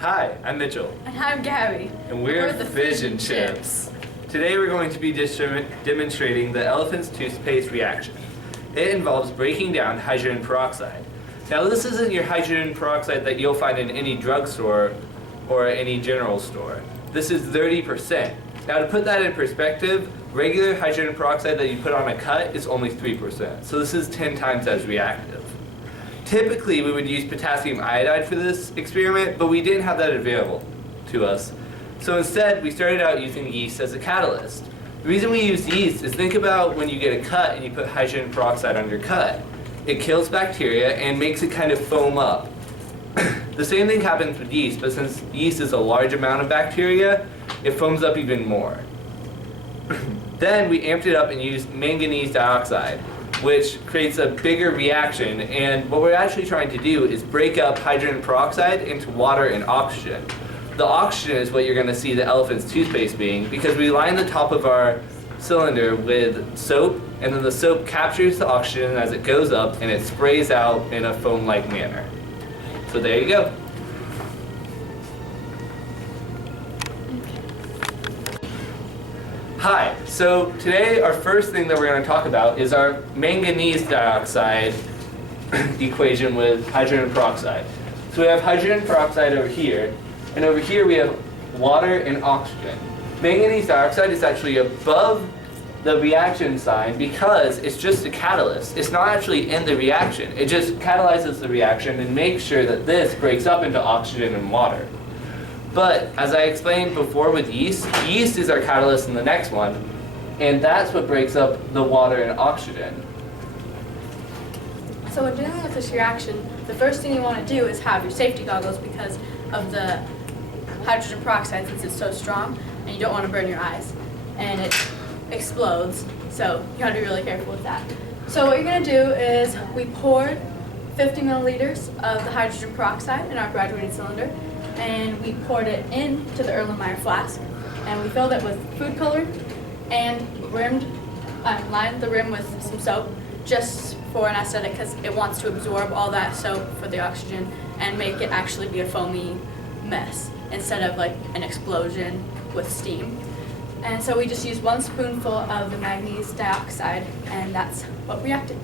Hi, I'm Mitchell. And I'm Gabby. And we're the Fission Chips. Today we're going to be demonstrating the elephant's toothpaste reaction. It involves breaking down hydrogen peroxide. Now this isn't your hydrogen peroxide that you'll find in any drugstore or any general store. This is 30%. Now to put that in perspective, regular hydrogen peroxide that you put on a cut is only 3%. So this is 10 times as reactive. Typically we would use potassium iodide for this experiment, but we didn't have that available to us. So instead we started out using yeast as a catalyst. The reason we use yeast is think about when you get a cut and you put hydrogen peroxide on your cut. It kills bacteria and makes it kind of foam up. The same thing happens with yeast, but since yeast is a large amount of bacteria, it foams up even more. Then we amped it up and used manganese dioxide, which creates a bigger reaction, and what we're actually trying to do is break up hydrogen peroxide into water and oxygen. The oxygen is what you're going to see the elephant's toothpaste being, because we line the top of our cylinder with soap, and then the soap captures the oxygen as it goes up and it sprays out in a foam-like manner. So there you go. Hi, so today our first thing that we're going to talk about is our manganese dioxide equation with hydrogen peroxide. So we have hydrogen peroxide over here, and over here we have water and oxygen. Manganese dioxide is actually above the reaction sign because it's just a catalyst. It's not actually in the reaction. It just catalyzes the reaction and makes sure that this breaks up into oxygen and water. But as I explained before with yeast, yeast is our catalyst in the next one, and that's what breaks up the water and oxygen. So when dealing with this reaction, the first thing you want to do is have your safety goggles because of the hydrogen peroxide, since it's so strong, and you don't want to burn your eyes. And it explodes, so you gotta be really careful with that. So what you're gonna do is we poured 50 milliliters of the hydrogen peroxide in our graduated cylinder, and we poured it into the Erlenmeyer flask, and we filled it with food coloring and lined the rim with some soap just for an aesthetic, because it wants to absorb all that soap for the oxygen and make it actually be a foamy mess instead of like an explosion with steam. And so we just used 1 spoonful of the manganese dioxide, and that's what reacted.